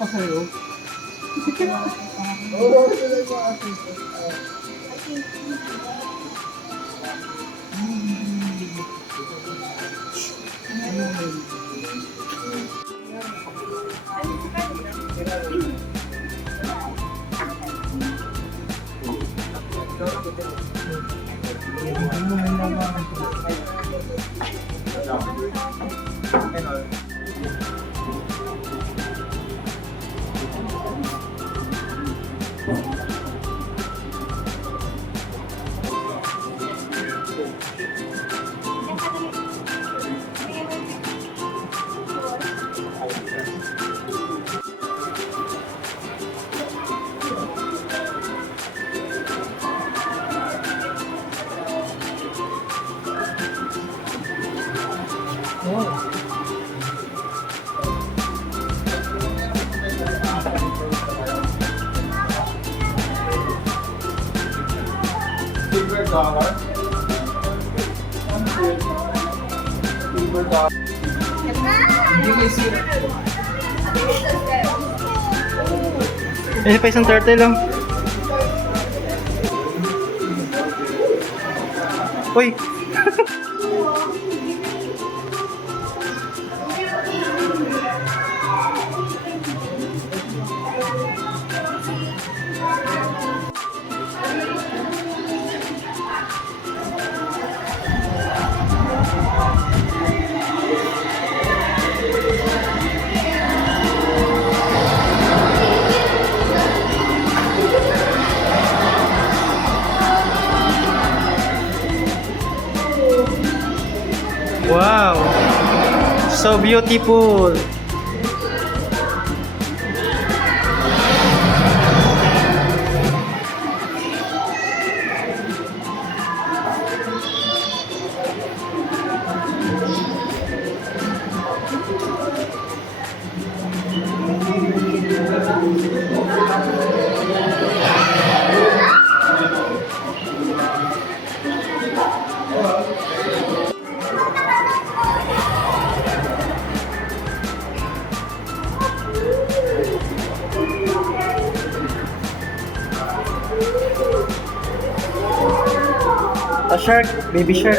pa sa'yo. Oo, talaga kasi. Silver dollar. Silver dollar. Hindi kayo sila. Eh, pa isang turtle lang. Uy! Wow! So beautiful! A shark, baby shark.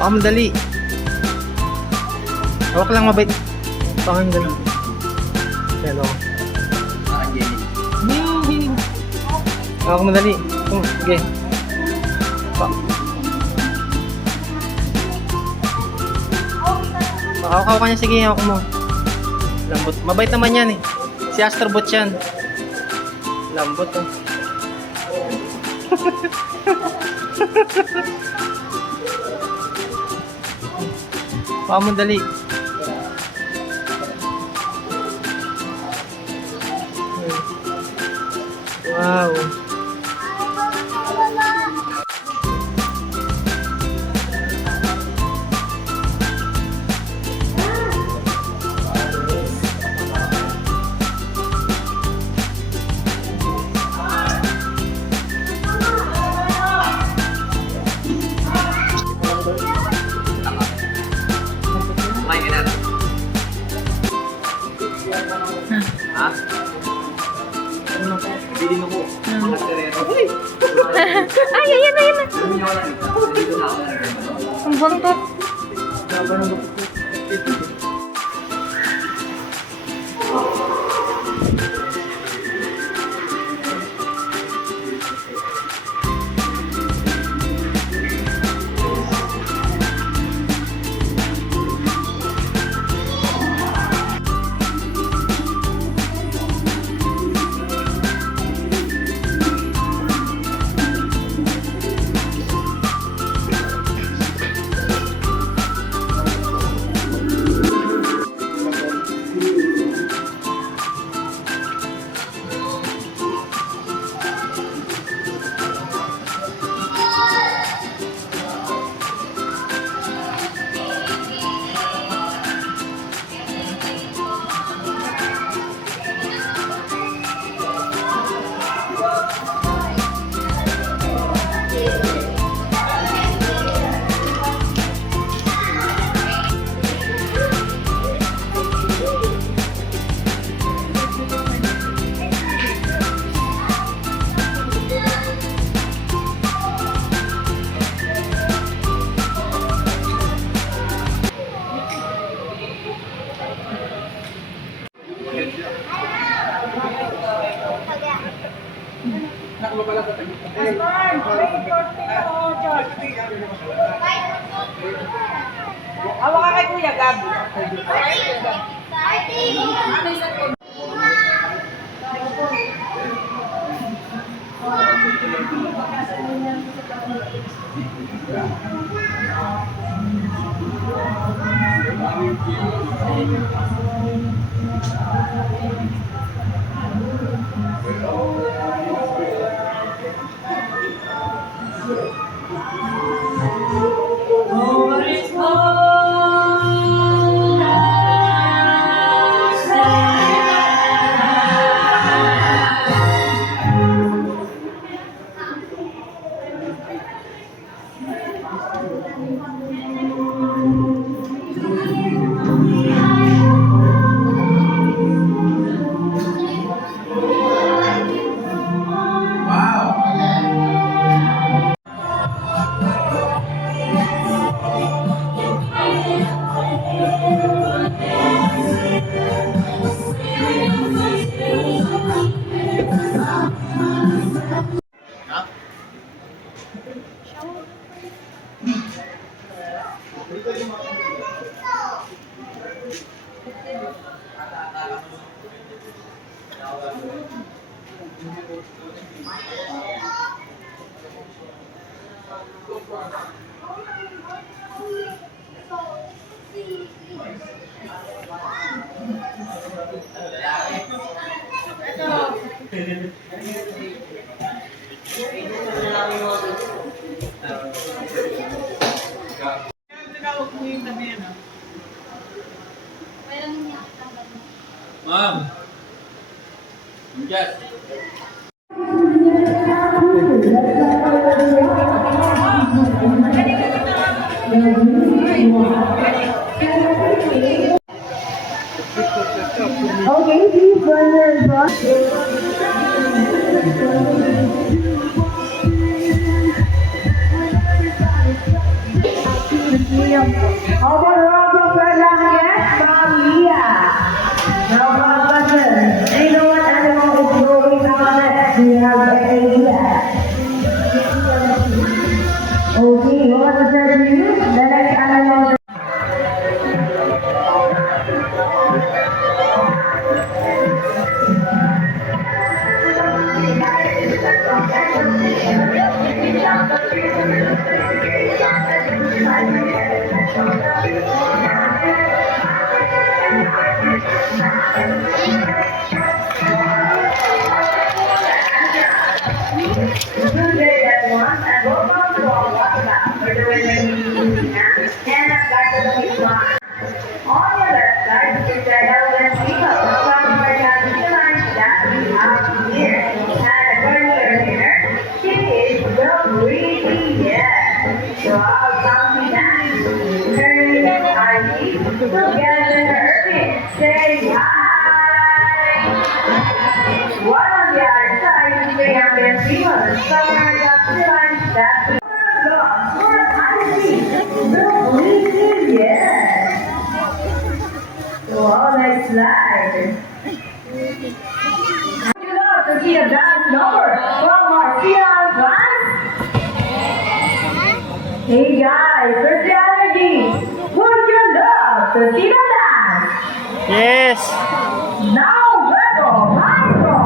Baka madali. Hawak lang mabait. Baka madali. Hello. Hawak madali. Oh, sige. Hawak ka niya. Sige, hawak mo. Lambot. Mabait naman yan eh. Si Astrobot yan. Lambot oh. Baka madali. Wow. Ha? Bilhin ako. Mga serero. Ay, ayan, ayan. Alam niyo wala dito. Dito na ako. Ang buntot. Awa ka kay Kuya Gab. Ma'am. Yes. Ready? Okay, what was that to you? The next animal. Good day, everyone, and welcome to our WhatsApp. We're doing the and I've got the big one. On your left side is the elegant people from our lines that we have here. And according to her dinner, she is the breezy, yes. So I'll come to that. Her ID together her pin. Say hi. One on the other side is the youngest people. Somewhere up the lines that we the breezy, yes. Wow, nice slide. You love to see a dance number from Marcia Dance? Hey guys, where's the energy? Would you love to see the dance? Yes! Now, Virgo, Virgo.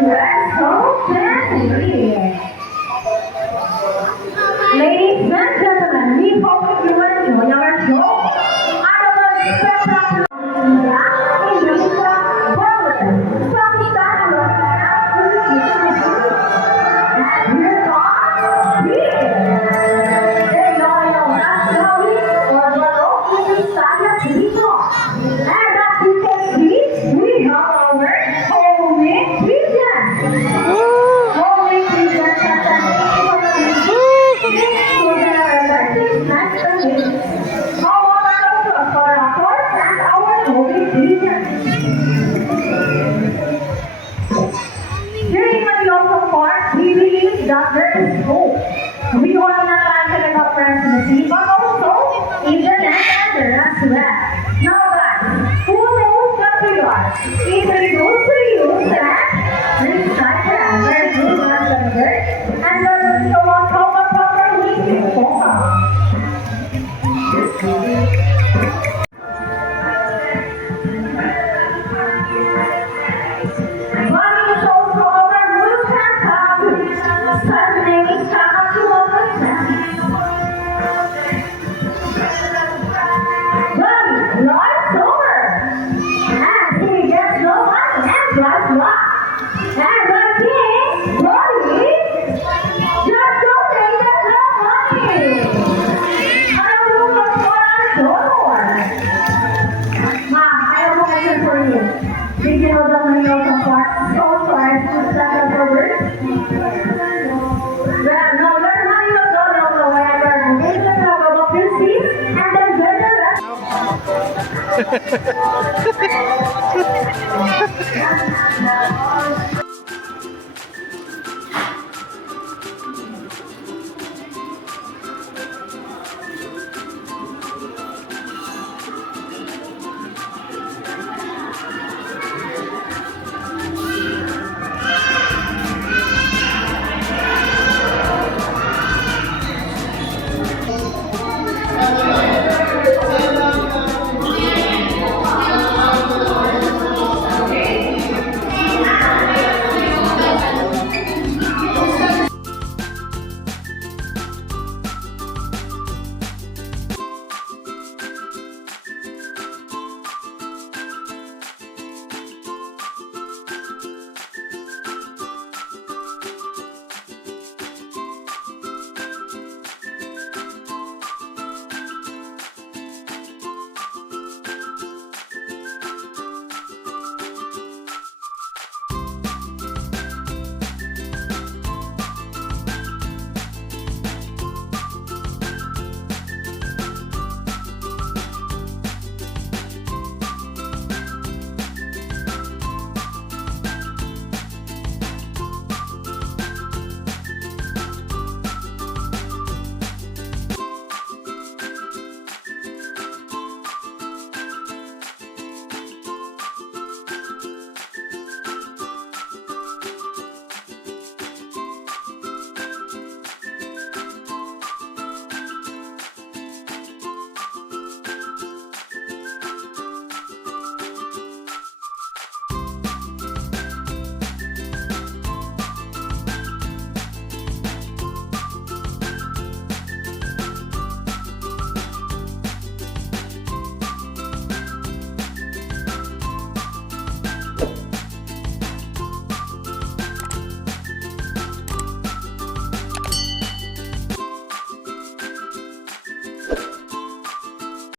Let's go! Ladies and gentlemen, we hope you will enjoy our show. I will expect that Indonesia, Poland, Pakistan, and here comes They know nationally or Morocco, Italia, Filipino. And